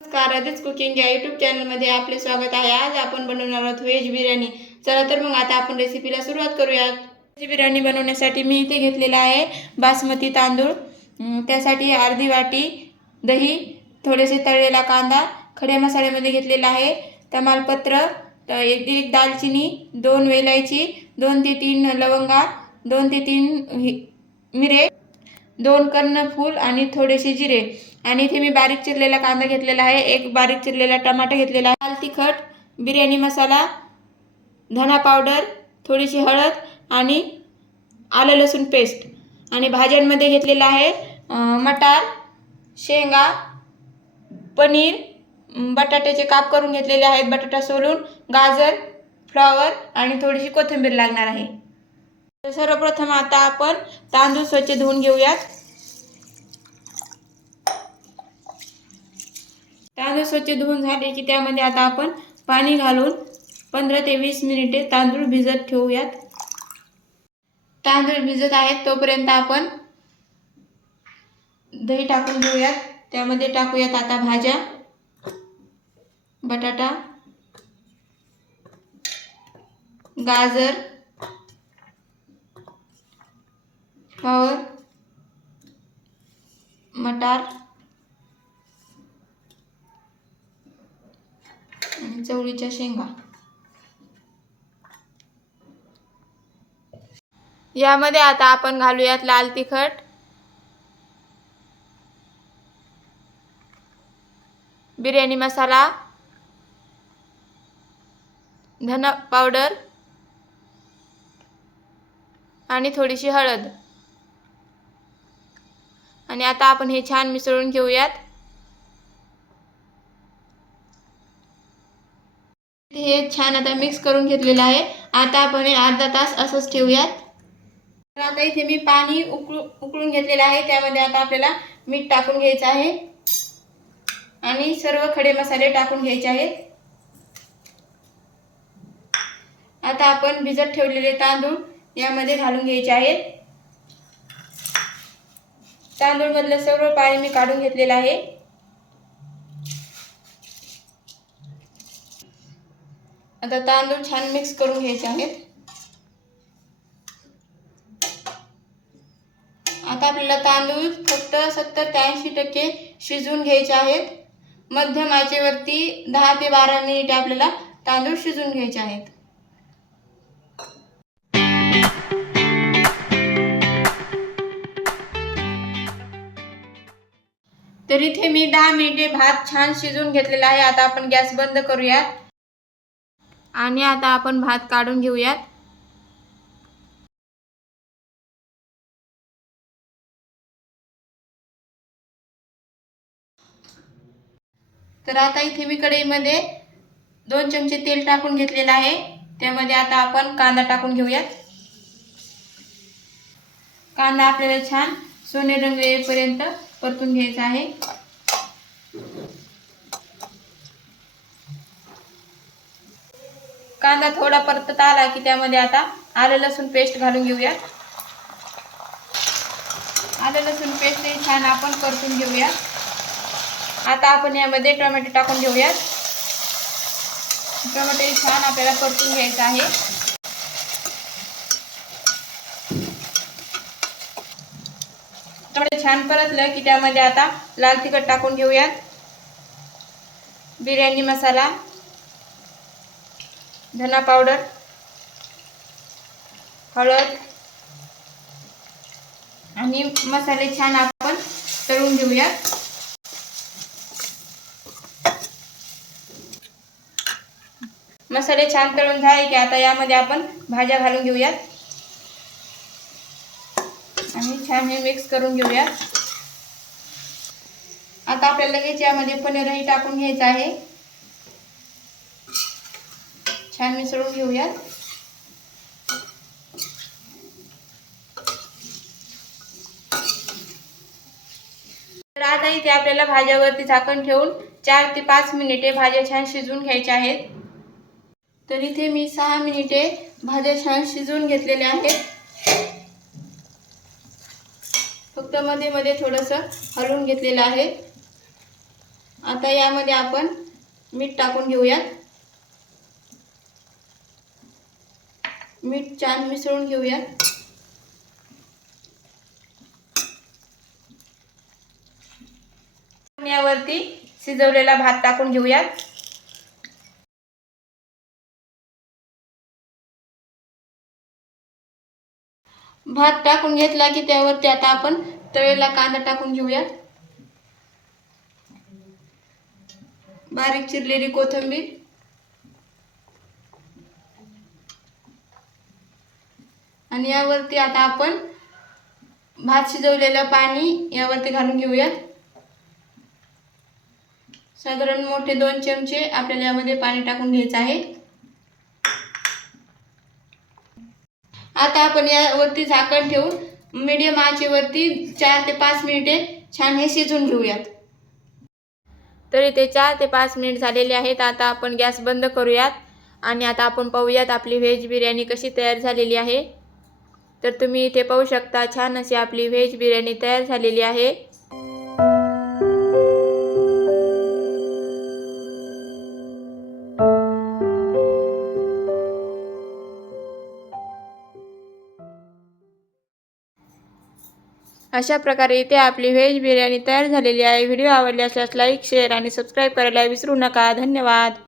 नमस्कार, आदित्य कुकिंग या यूट्यूब चॅनलमध्ये आपले स्वागत आहे। आज आपण बनवणार आहोत व्हेज बिर्याणी। चला तर मग आता आपण रेसिपीला सुरुवात करूयात। व्हेज बिर्याणी बनवण्यासाठी मी इथे घेतलेला आहे बासमती तांदूळ, त्यासाठी अर्धी वाटी दही, थोडेसे तळलेला कांदा, खडे मसाल्यामध्ये घेतलेला आहे तमालपत्र, एक दालचिनी, 2 वेलायची, 2 ते 3 लवंगा, 2 ते 3 मिरे, 2 कर्णफूल आणि थोडेसे जिरे। आणि इथे मी बारीक चिरलेला कांदा घेतलेला आहे, एक बारीक चिरलेला टमाटा घेतलेला आहे, लाल तिखट, बिर्याणी मसाला, धना पावडर, थोडीशी हळद आणि आलं लसूण पेस्ट। आणि भाज्यांमध्ये घेतलेला आहे मटार, शेंगा, पनीर, बटाट्याचे काप करून घेतलेले आहेत, बटाटा सोलून, गाजर, फ्लॉवर आणि थोडीशी कोथिंबीर लागणार आहे। तर सर्वप्रथम आता आपण तांदूळ स्वच्छ धुवून घेऊयात। तांदूळ स्वच्छ धुवून झाले की त्यामध्ये आता आपण पाणी घालून 15 ते 20 मिनिटे तांदूळ भिजत ठेवूयात। तांदूळ भिजत आहेत तोपर्यंत आपण दही टाकून घेऊयात। त्यामध्ये टाकूयात आता भाज्या, बटाटा, गाजर, फ्लॉवर, मटार आणि चवळीच्या शेंगा। यामध्ये आता आपण घालूयात लाल तिखट, बिर्याणी मसाला, धना पावडर आणि थोडीशी हळद। आणि आता आपण हे छान मिसळून घेऊयात। हे छान आता मिक्स करून घेतलेलं आहे। आता आपण हे अर्धा तास असंच ठेवूयात। तर आता इथे मी पाणी उकळून घेतलेलं आहे, त्यामध्ये आता आपल्याला मीठ टाकून घ्यायचं आहे आणि सर्व खडे मसाले टाकून घ्यायचे आहेत। आता आपण भिजत ठेवलेले तांदूळ यामध्ये घालून घ्यायचे आहेत। तांदूळ मधलं सर्व पाणी मी काढून घेतलेलं आहे। आता तांदूळ छान मिक्स करून घ्यायचे आहेत। आता आपल्याला तांदूळ फक्त 70 ते 80% शिजवून घ्यायचे आहेत। मध्यम आचेवरती 10 ते 12 मिनिटे आपल्याला तांदूळ शिजवून घ्यायचे आहेत। तर इथे मी 10 मिनिटे भात छान शिजवून घेतलेला आहे। आता आपण गॅस बंद करूयात आणि आता आपण भात काढून घेऊयात। तर आता इथे मी कढईमध्ये 2 चमचे तेल टाकून घेतलेलं आहे, त्यामध्ये आता आपण कांदा टाकून घेऊयात। कांदा आपल्याला छान सोनेरी रंग येईपर्यंत परतून घ्यायचा आहे। कांदा थोडा परतत आला की त्यामध्ये आता आलं लसूण पेस्ट घालून घेऊयात। आलं लसूण पेस्ट छान आपण परतून घेऊयात। आता आपण यामध्ये टोमॅटो टाकून घेऊयात। टोमॅटो छान आपल्याला परतून घ्यायचा आहे। टोमॅटो छान परतलं की त्यामध्ये आता लाल तिखट टाकून घेऊयात, बिर्याणी मसाला, धना पावडर, हळद आणि मसाले छान आपण तळून घेऊयात। मसाले छान तळून झाले की आता यामध्ये आपण भाज्या घालून घेऊयात आणि छान हे मिक्स करून घेऊयात। आता आपल्याला लगेच यामध्ये पनीरही टाकून घ्यायचं आहे, छान मिसळून घेऊयात। तर आता इथे आपल्याला भाज्यावरती झाकण ठेवून 4 ते 5 मिनिटे भाज्या छान शिजवून घ्यायच्या आहेत। तर इथे मी 6 मिनिटे भाज्या छान शिजवून घेतलेल्या आहेत। फक्त मध्ये मध्ये थोडंसं हलवून घेतलेलं आहे। आता यामध्ये आपण मीठ टाकून घेऊयात. मीठ छान मिसळून घेऊयात. यावरती शिजवलेला भात टाकून घेऊयात. भात टाकून घेतला की त्यावरती आता आपण तळलेला कांदा टाकून घेऊयात. बारीक चिरलेली कोथिंबीर आणि यावरती आता आपण भात शिजवलेलं पाणी यावरती घालून घेऊयात. साधारण मोठे 2 चमचे आपल्याला यामध्ये पाणी टाकून घ्यायचं आहे. आता आपण यावरती झाकण ठेवून मीडियम आचेवरती 4 ते 5 मिनिटे छान हे शिजवून घेऊयात. तर इथे 4 ते 5 मिनिट झालेले आहेत. आता आपण गॅस बंद करूयात आणि आता आपण पाहूयात आपली व्हेज बिर्याणी कशी तयार झालेली आहे. तर तुम्ही इथे पाहू शकता छान अशी आपली व्हेज बिर्याणी तयार झालेली आहे. अशा प्रकारे इथे आपली व्हेज बिर्याणी तयार झालेली आहे. व्हिडिओ आवडल्यास लाईक, शेअर आणि सबस्क्राईब करायला विसरू नका. धन्यवाद.